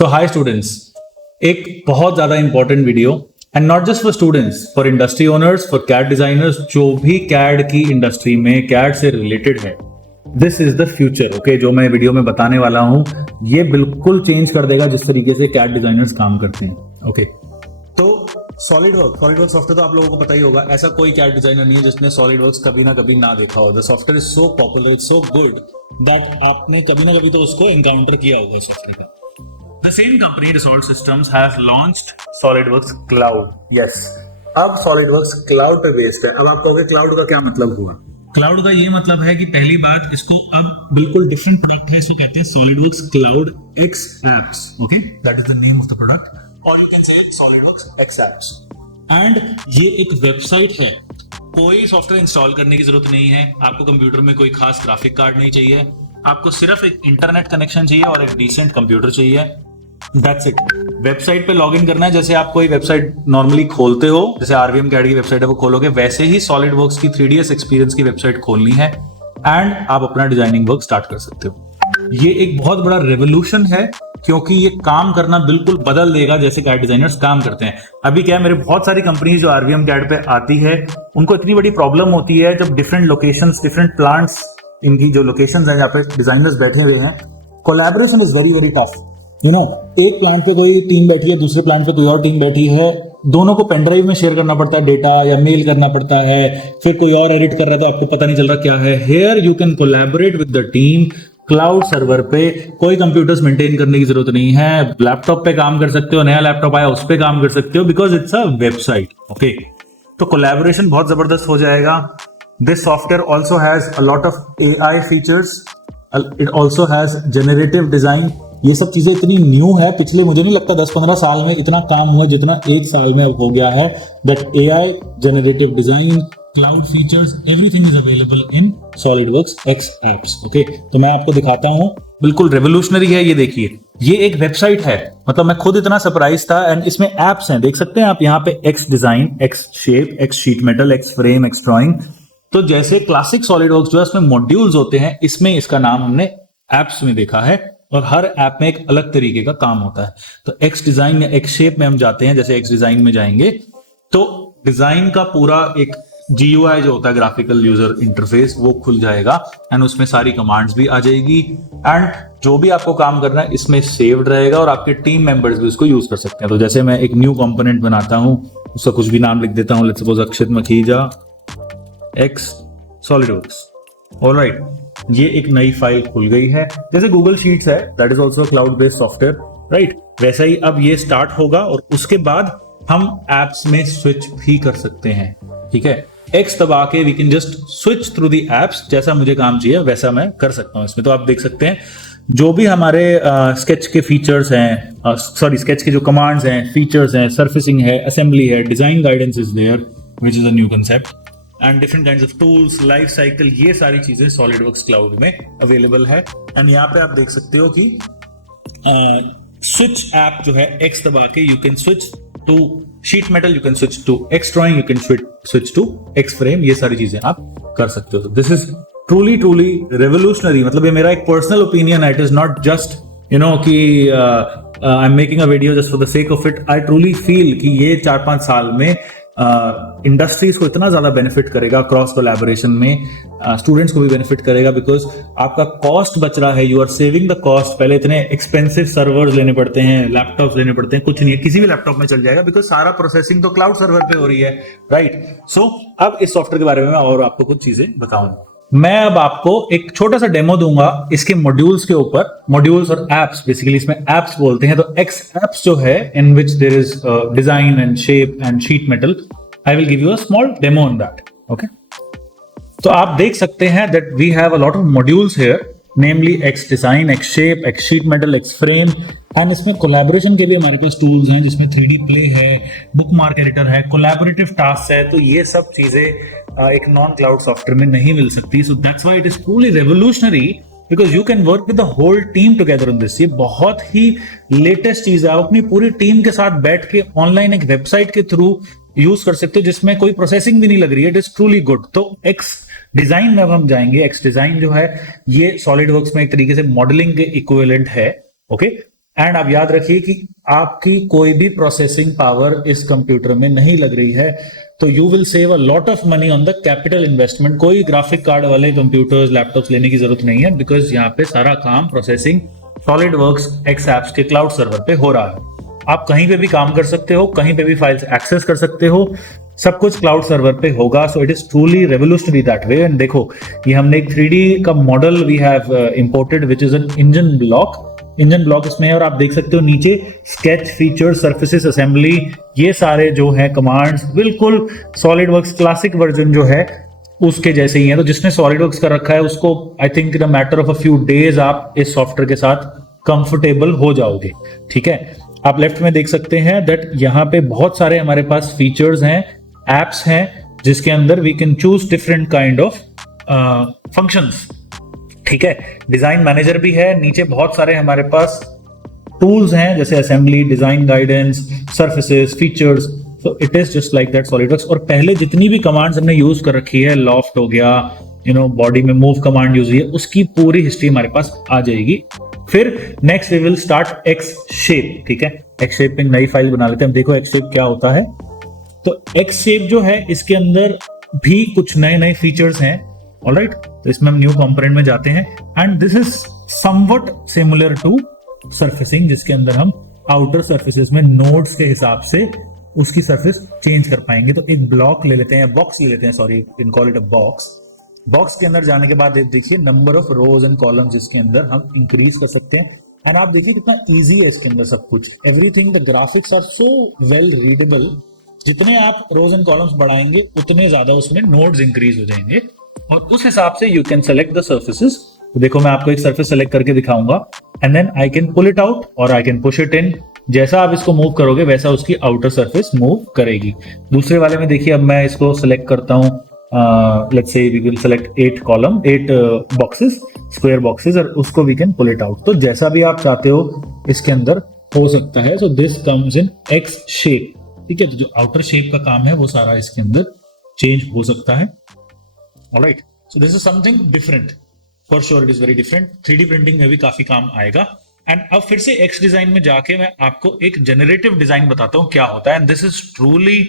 तो hi students, एक बहुत ज्यादा important video and not just for students, for industry owners, for CAD designers, जो भी कैड की इंडस्ट्री में कैड से रिलेटेड है। This is the future. Okay, जो मैं वीडियो में बताने वाला हूं ये बिल्कुल चेंज कर देगा जिस तरीके से कैड डिजाइनर्स काम करते हैं। ओके, तो सॉलिडवर्क सॉफ्टवेयर तो आप लोगों को पता ही होगा। ऐसा कोई कैड डिजाइनर नहीं है जिसने सॉलिडवर्क्स कभी ना कभी ना देखा हो। The software is so popular, it's so good that आपने कभी ना कभी तो उसको एनकाउंटर किया होगा इस सॉफ्टवेयर का। The same company, Dassault Systems, has launched SolidWorks Cloud. Yes, अब SolidWorks Cloud पे बेस्ड है। अब आप कहोगे क्लाउड का क्या मतलब हुआ? क्लाउड का ये मतलब है कि पहली बात, इसको अब बिल्कुल डिफरेंट प्रोडक्ट है, इसको कहते हैं SolidWorks Cloud X Apps. Okay, that is the name of the product, or you can say SolidWorks X Apps. And ये एक वेबसाइट है। कोई सॉफ्टवेयर इंस्टॉल करने की जरूरत नहीं है, आपको कंप्यूटर में कोई खास ग्राफिक कार्ड नहीं चाहिए, आपको सिर्फ एक इंटरनेट कनेक्शन चाहिए और एक डिसेंट कंप्यूटर चाहिए। That's it. वेबसाइट पे लॉगिन करना है। जैसे आप कोई वेबसाइट नॉर्मली खोलते हो, जैसे आरवीएम कैड की वेबसाइट है वो खोलोगे, वैसे ही सॉलिडवर्क्स की 3ds एक्सपीरियंस की वेबसाइट खोलनी है एंड आप अपना डिजाइनिंग वर्क स्टार्ट कर सकते हो। ये एक बहुत बड़ा रेवोल्यूशन है क्योंकि ये काम करना बिल्कुल बदल देगा जैसे कैड डिजाइनर्स काम करते हैं। अभी क्या है, मेरे बहुत सारी कंपनीज जो आरवीएम कैड पे आती है उनको इतनी बड़ी प्रॉब्लम होती है जब डिफरेंट लोकेशंस, डिफरेंट प्लांट्स, इनकी जो लोकेशंस हैं जहाँ पे डिजाइनर्स बैठे हुए हैं, collaboration is very very tough. You know, एक प्लांट पे कोई टीम बैठी है, दूसरे प्लांट पे कोई और टीम बैठी है, दोनों को पेनड्राइव में शेयर करना पड़ता है डेटा या मेल करना पड़ता है, फिर कोई और एडिट कर रहा है तो आपको पता नहीं चल रहा क्या है। Here you can collaborate with the team cloud server पे। कोई कंप्यूटर्स मेंटेन करने की जरूरत नहीं है, लैपटॉप पे काम कर सकते हो, नया लैपटॉप आया उस पे काम कर सकते हो, because it's a website. Okay, तो कोलैबोरेशन बहुत जबरदस्त हो जाएगा। This software also has a lot of AI features, it also has generative design. ये सब चीजें इतनी न्यू है, पिछले मुझे नहीं लगता 10-15 साल में इतना काम हुआ जितना एक साल में अब हो गया है। That AI, generative design, cloud features, everything is available in SolidWorks X Apps. Okay, तो मैं आपको दिखाता हूं, बिल्कुल रेवोल्यूशनरी है। ये देखिए, ये एक वेबसाइट है, मतलब मैं खुद इतना सरप्राइज था। एंड इसमें एप्स हैं, देख सकते हैं आप यहाँ पे X design, X shape, X sheet metal, X frame, X drawing. तो जैसे क्लासिक सॉलिडवर्क्स जो है उसमें मॉड्यूल्स होते हैं, इसमें इसका नाम हमने एप्स में देखा है और हर ऐप में एक अलग तरीके का काम होता है। तो X डिजाइन या X शेप में हम जाते हैं, जैसे X डिजाइन में जाएंगे तो डिजाइन का पूरा एक GUI जो होता है, ग्राफिकल यूजर इंटरफेस, वो खुल जाएगा एंड उसमें सारी कमांड्स भी आ जाएगी एंड जो भी आपको काम करना है इसमें सेव्ड रहेगा और आपके टीम मेंबर्स भी उसको यूज कर सकते हैं। तो जैसे मैं एक न्यू कंपोनेंट बनाता हूं, उसका कुछ भी नाम लिख देता हूं, let's suppose Akshit Makhija X SolidWorks. Alright, ये एक नई फाइल खुल गई है। जैसे गूगल शीट्स है, that is also cloud based software, right? वैसा ही अब ये स्टार्ट होगा और उसके बाद हम एप्स में स्विच भी कर सकते हैं। ठीक है, X दबा के we can just switch through the apps. जैसा मुझे काम चाहिए वैसा मैं कर सकता हूं इसमें। तो आप देख सकते हैं जो भी हमारे स्केच के फीचर्स हैं, स्केच के जो कमांड्स हैं, फीचर्स हैं, सर्फेसिंग है, असेंबली है, design guidance is there which is a new concept, and different kinds of tools, life cycle, ये सारी चीजें सॉलिडवर्क्स क्लाउड में अवेलेबल है। एंड यहाँ पे आप देख सकते हो कि स्विच ऐप जो है, X दबा के you can switch to sheet metal, you can switch to X drawing, you can switch to X frame, ये सारी चीजें आप कर सकते हो। This is truly revolutionary. मतलब ये मेरा एक पर्सनल ओपिनियन है, इट इज नॉट जस्ट कि I am making a video just for the sake of it. I truly feel कि ये 4-5 साल में इंडस्ट्रीज को इतना ज्यादा बेनिफिट करेगा, क्रॉस कोलैबोरेशन में स्टूडेंट्स को भी बेनिफिट करेगा, बिकॉज आपका कॉस्ट बच रहा है, you are saving the cost. पहले इतने एक्सपेंसिव सर्वर्स लेने पड़ते हैं, लैपटॉप्स लेने पड़ते हैं, कुछ नहीं है, किसी भी लैपटॉप में चल जाएगा बिकॉज सारा प्रोसेसिंग तो क्लाउड सर्वर पे हो रही है, राइट? सो अब इस सॉफ्टवेयर के बारे में मैं और आपको कुछ चीजें बताऊंगा। मैं अब आपको एक छोटा सा डेमो दूंगा इसके मॉड्यूल्स के ऊपर, मॉड्यूल्स और एप्स, बेसिकली इसमें एप्स बोलते हैं। तो X एप्स जो है, in which there is design and shape and sheet metal, I will give you a small demo on that. Okay, तो आप देख सकते हैं that we have a lot of modules here, namely X design, X shape, X sheet metal, X frame, and इसमें collaboration के भी हमारे पास tools हैं जिसमें 3D प्ले है, बुक मार्क एडिटर है, कोलैबोरेटिव टास्क है। तो ये सब चीजें एक नॉन क्लाउड सॉफ्टवेयर में नहीं मिल सकती। So that's why it is truly revolutionary, because you can work with the whole team together on this. ये बहुत ही लेटेस्ट चीज है, आप अपनी पूरी टीम के साथ बैठ के ऑनलाइन एक वेबसाइट के थ्रू यूज कर सकते हो जिसमें कोई प्रोसेसिंग भी नहीं लग रही है। It is truly good. तो X डिजाइन में अब हम जाएंगे। X डिजाइन जो है ये सॉलिडवर्क्स में एक तरीके से मॉडलिंग के इक्विवेलेंट है। ओके, एंड आप याद रखिए कि आपकी कोई भी प्रोसेसिंग पावर इस कंप्यूटर में नहीं लग रही है, तो you will save a lot of money on the capital investment. कोई ग्राफिक कार्ड वाले कंप्यूटर्स लैपटॉप्स लेने की जरूरत नहीं है, बिकॉज यहाँ पे सारा काम प्रोसेसिंग सॉलिडवर्क्स एक्स एप्स के क्लाउड सर्वर पे हो रहा है। आप कहीं पे भी काम कर सकते हो, कहीं पे भी फाइल्स एक्सेस कर सकते हो, सब कुछ क्लाउड सर्वर पे होगा। So it is truly revolutionary that way. And देखो, ये हमने एक 3D का model we have imported which is an engine block. Engine block इसमें है और आप देख सकते हो नीचे स्केच, फीचर, सर्फेसिस, असेंबली, ये सारे जो है कमांड्स बिल्कुल सॉलिडवर्क्स क्लासिक वर्जन जो है उसके जैसे ही है। तो जिसने सॉलिडवर्क्स का रखा है उसको I think in a matter of a few days आप इस सॉफ्टवेयर के साथ कंफर्टेबल हो जाओगे। ठीक है, आप लेफ्ट में देख सकते हैं दैट यहाँ पे बहुत सारे हमारे पास फीचर्स हैं, एप्स हैं, जिसके अंदर we can choose different kind of functions. ठीक है, डिजाइन मैनेजर भी है, नीचे बहुत सारे हमारे पास टूल्स हैं जैसे assembly, design guidance, surfaces, features. So it is just like that SolidWorks. और पहले जितनी भी कमांड्स हमने यूज कर रखी है, लॉफ्ट हो गया, बॉडी में मूव कमांड यूज हुई है, उसकी पूरी हिस्ट्री हमारे पास आ जाएगी। फिर next we will start X shape. ठीक है, एक्स शेप में नई फाइल बना लेते हैं। देखो एक्स शेप क्या होता है। तो एक्स शेप जो है इसके अंदर भी कुछ नए नए फीचर्स हैं। ऑलराइट, तो इसमें हम न्यू कंपोनेंट में जाते हैं and this is something similar to surfacing, जिसके अंदर हम आउटर सरफेसेस में नोड्स के हिसाब से उसकी सरफेस चेंज कर पाएंगे। तो एक ब्लॉक ले लेते हैं, बॉक्स ले लेते हैं, sorry in call it a box. Box के अंदर जाने के बाद देखिए number of rose and columns इसके अंदर हम इंक्रीज कर सकते हैं। एंड आप देखिए कितना इजी है इसके अंदर सब कुछ। Everything, the graphics are so well readable. जितने आप रोज एंड कॉलम्स बढ़ाएंगे उतने ज्यादा उसमें नोड्स इंक्रीज हो जाएंगे और उस हिसाब से you can select the surfaces. तो देखो मैं आपको एक सरफेस सेलेक्ट करके दिखाऊंगा and then I can pull it out और I can push it in. जैसा आप इसको मूव करोगे वैसा उसकी आउटर सरफेस मूव करेगी। दूसरे वाले में देखिए, अब मैं इसको सेलेक्ट करता हूं, let's say we will select 8 column, 8 boxes, square boxes, और उसको we can pull it out. तो जैसा भी आप चाहते हो इसके अंदर हो सकता है। So this comes in x shape. ठीक है, तो जो आउटर शेप का काम है वो सारा इसके अंदर चेंज हो सकता है। Alright, so this is something different, for sure it is very different. 3D printing में भी काफी काम आएगा। एंड अब फिर से एक्स डिजाइन में जाके मैं आपको एक जनरेटिव डिजाइन बताता हूं क्या होता है। And this is truly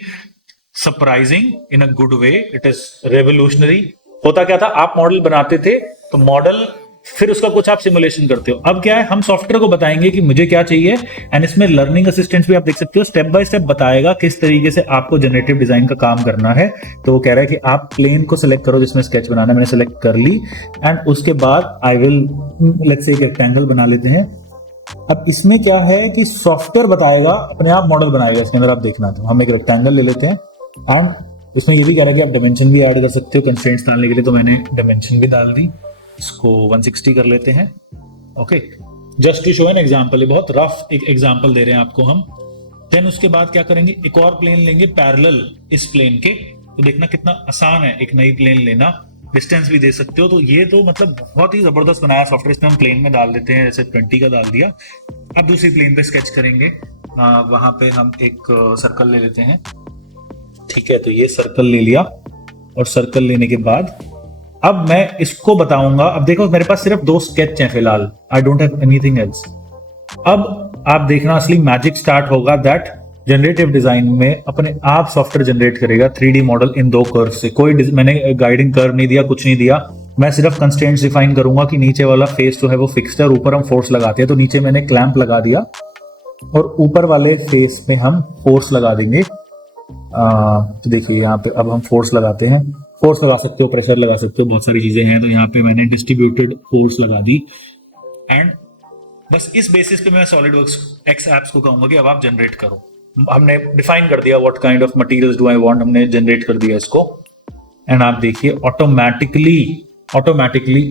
surprising in a good way, it is revolutionary. होता क्या था, आप मॉडल बनाते थे तो मॉडल फिर उसका कुछ आप सिमुलेशन करते हो। अब क्या है, हम सॉफ्टवेयर को बताएंगे कि मुझे क्या चाहिए एंड इसमें लर्निंग असिस्टेंट भी आप देख सकते हो, स्टेप बाय स्टेप बताएगा किस तरीके से आपको जनरेटिव डिजाइन का काम करना है। तो वो कह रहा है कि आप प्लेन को सिलेक्ट करो जिसमें स्केच बनाना है, मैंने सिलेक्ट कर ली। एंड उसके बाद आई विल लेट्स से एक रेक्टेंगल बना लेते हैं। अब इसमें क्या है कि सॉफ्टवेयर बताएगा, अपने आप मॉडल बनाएगा इसके अंदर, आप देखना। तो हम एक रेक्टेंगल ले लेते हैं एंड इसमें ये भी कह रहा है कि आप डायमेंशन भी ऐड कर सकते हो कंस्ट्रेंट्स डालने के लिए। तो मैंने डायमेंशन भी डाल दी, इसको 160 कर लेते हैं। Okay, just to show an example, बहुत रफ एक एग्जांपल दे रहे हैं आपको हम। देन उसके बाद क्या करेंगे, एक और प्लेन लेंगे पैरेलल इस प्लेन के। तो देखना कितना आसान है एक नई प्लेन लेना, डिस्टेंस भी दे सकते हो। तो ये तो मतलब बहुत ही जबरदस्त बनाया सॉफ्टवेयर। इसमें हम प्लेन में डाल देते हैं, जैसे 20 का डाल दिया। अब दूसरी प्लेन पे स्केच करेंगे, वहां पे हम एक सर्कल ले लेते हैं। ठीक है, तो ये सर्कल ले लिया और सर्कल लेने के बाद अब मैं इसको बताऊंगा। अब देखो मेरे पास सिर्फ 2 स्केच हैं फिलहाल, I don't have anything else. अब आप देखना असली मैजिक स्टार्ट होगा, दैट जनरेटिव डिजाइन में अपने आप सॉफ्टवेयर जनरेट करेगा 3D मॉडल इन 2 कर्व से। कोई मैंने गाइडिंग कर्व नहीं दिया, कुछ नहीं दिया। मैं सिर्फ कंस्ट्रेंट्स डिफाइन करूंगा कि नीचे वाला फेस जो है वो फिक्स्ड है और ऊपर हम फोर्स लगाते हैं। तो नीचे मैंने क्लैंप लगा दिया और ऊपर वाले फेस में हम फोर्स लगा देंगे। तो देखिए यहाँ पे अब हम फोर्स लगाते हैं। फोर्स लगा सकते हो, प्रेशर लगा सकते हो, बहुत सारी चीजें हैं। तो यहाँ पे मैंने डिस्ट्रीब्यूटेड फोर्स लगा दी एंड बस इस बेसिस पे मैं सॉलिडवर्क्स एक्स एप्स को कहूंगा कि अब आप जनरेट करो। हमने डिफाइन कर दिया what kind of materials do I want, हमने जनरेट कर दिया इसको। एंड आप देखिए automatically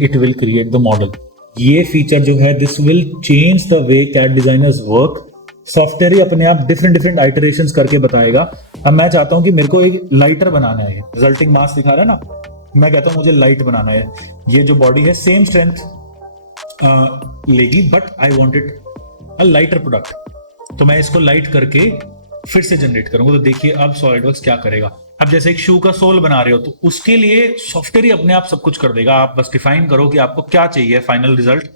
it will create the model. ये फीचर जो है this will change the way CAD designers work. Software ही अपने आप डिफरेंट आइटरेशंस करके बताएगा। अब मैं चाहता हूं कि मेरे को एक लाइटर बनाना है, रिजल्टिंग मास दिखा रहा है ना, मैं कहता हूं मुझे लाइट बनाना है। ये जो बॉडी है सेम स्ट्रेंथ लेगी but I want it a lighter product. तो मैं इसको लाइट करके फिर से जनरेट करूंगा। तो देखिए अब सॉलिडवर्क्स क्या करेगा। अब जैसे एक शू का सोल बना रहे हो तो उसके लिए सॉफ्टवेयर ही अपने आप सब कुछ कर देगा। आप बस डिफाइन करो कि आपको क्या चाहिए final result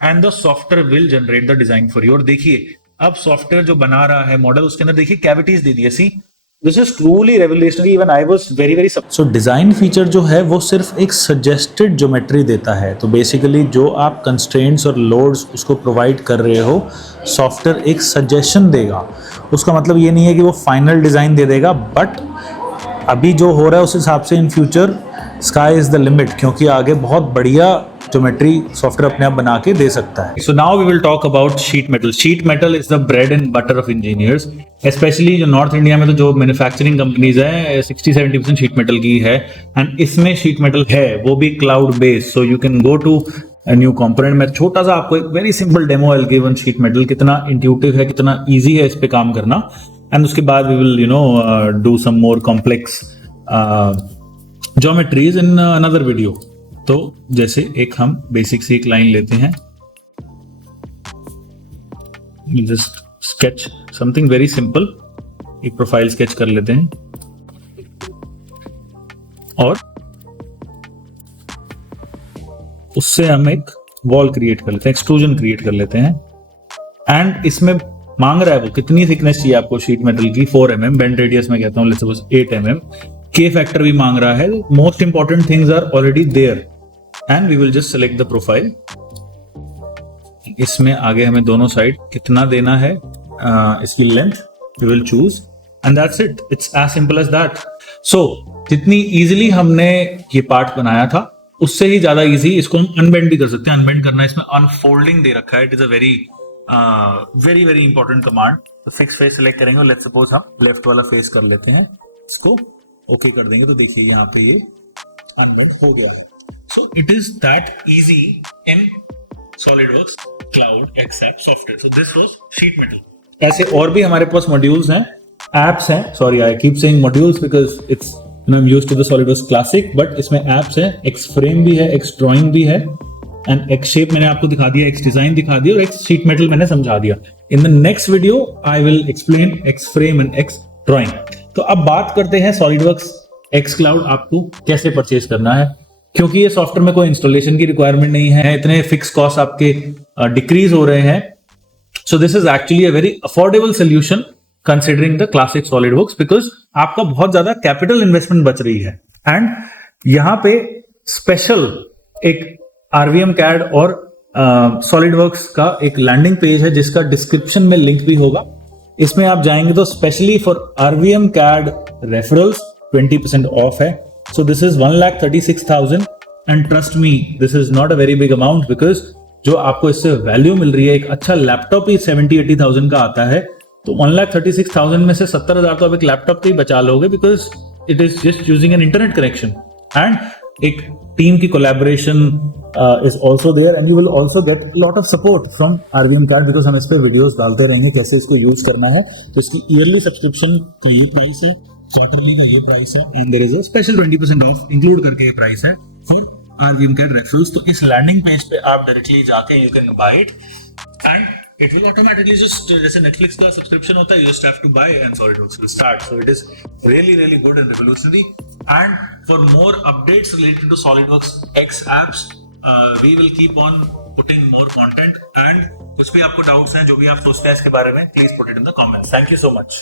and the software will generate the design for you. और देखिए अब सॉफ्टवेयर जो बना रहा है मॉडल, उसके अंदर देखिए कैविटीज दे दी है। See this is truly revolutionary, even I was very very. So design feature जो है वो सिर्फ एक सजेस्टेड ज्योमेट्री देता है। तो बेसिकली जो आप कंस्ट्रेंट्स और लोड्स उसको प्रोवाइड कर रहे हो, सॉफ्टवेयर एक सजेशन देगा। उसका मतलब ये नहीं है कि वो फाइनल डिजाइन दे देगा, बट अभी जो हो रहा है उस हिसाब से in future sky is the limit, क्योंकि आगे बहुत बढ़िया ज्योमेट्री सॉफ्टवेयर अपने आप बना के दे सकता है। So now we will talk about sheet metal. Sheet metal is the bread and butter of engineers, specially जो नॉर्थ इंडिया में तो जो मैन्युफैक्चरिंग कंपनीज है 60-70% शीट मेटल की है। एंड इसमें शीट मेटल है वो भी cloud based, so you can go to a new component। मैं छोटा सा आपको एक very simple demo I give on sheet metal, कितना इंट्यूटिव है, कितना इजी है इस पे काम करना। एंड उसके बाद we will do some more complex geometries in another video. तो जैसे एक हम बेसिक सी एक लाइन लेते हैं, just sketch something very simple, एक प्रोफाइल स्केच कर लेते हैं और उससे हम एक वॉल क्रिएट कर लेते हैं, एक्सट्रूजन क्रिएट कर लेते हैं। एंड इसमें मांग रहा है वो कितनी थिकनेस चाहिए आपको शीट मेटल की, 4 mm, बेंड रेडियस में कहता हूं लेट्स सपोज 8 mm, के फैक्टर भी मांग रहा है। Most important things are already there and we will just select the profile. इसमें आगे हमें दोनों साइड कितना देना है इसकी length we will choose and that's it, it's as simple as that. So जितनी इजीली हमने ये पार्ट बनाया था उससे ही ज्यादा इजी इसको हम अनबेंड भी कर सकते हैं। अनबेंड करना इसमें अनफोल्डिंग दे रखा है, it is a very very very important command. तो फिक्स फेस सेलेक्ट करेंगे, लेट्स सपोज हम लेफ्ट वाला फेस कर लेते हैं, इसको ओके कर देंगे तो देखिए यहाँ पे ये अनबेंड हो गया है। So it is that easy in SolidWorks cloud x app software. So this was sheet metal. ऐसे और भी हमारे पास मॉड्यूल्स हैं, एप्स हैं, sorry I keep saying modules because it's I am used to the SolidWorks classic, but इसमें apps है, X frame भी है, एक्स ड्राइंग भी है, एंड एक्स शेप मैंने आपको दिखा दिया, एक्स डिजाइन दिखा दिया और एक्स शीट मेटल मैंने समझा दिया। In the next video I will explain x frame and x drawing. तो अब बात करते हैं सॉलिडवर्क्स एक्स क्लाउड आपको कैसे परचेज करना है, क्योंकि ये सॉफ्टवेयर में कोई इंस्टॉलेशन की रिक्वायरमेंट नहीं है, इतने फिक्स कॉस्ट आपके डिक्रीज हो रहे हैं। सो this is actually a very affordable solution considering the classic SolidWorks, because आपका बहुत ज्यादा कैपिटल इन्वेस्टमेंट बच रही है। एंड यहां पे स्पेशल एक आरवीएम कैड और सॉलिडवर्क्स का एक लैंडिंग पेज है जिसका डिस्क्रिप्शन में लिंक भी होगा। इसमें आप जाएंगे तो specially for RVM CAD referrals 20% off है। So this is 1,36,000 and trust me this is not a very big amount, because जो आपको इससे वैल्यू मिल रही है, एक अच्छा लैपटॉप ही 70-80,000 का आता है, तो 1,36,000 में से 70,000 तो आप एक लैपटॉप पे ही बचा लोगे, because it is just using an internet connection and एक टीम की collaboration is also there and you will also get lot of support from RVM कार्ड, बिकॉज हम इस पर वीडियोस डालते रहेंगे कैसे इसको यूज करना है। तो इसकी ईयरली सब्सक्रिप्शन का ये प्राइस है, क्वार्टरली का ये प्राइस है, and there is a special 20% off include करके ये प्राइस है फॉर आरवीएम कार्ड रेफरल्स। तो इस लैंडिंग पेज पे आप डायरेक्टली जाके you can buy it and it will automatically just जैसे Netflix का सब्सक्रिप्शन होता है, you just have to buy and SolidWorks will start. So it is really really good and revolutionary. And for more updates related to SolidWorks X apps, we will keep on putting more content. And कुछ भी आपको doubts हैं, जो भी आप सोचते हैं इसके बारे में, please put it in the comments. Thank you so much.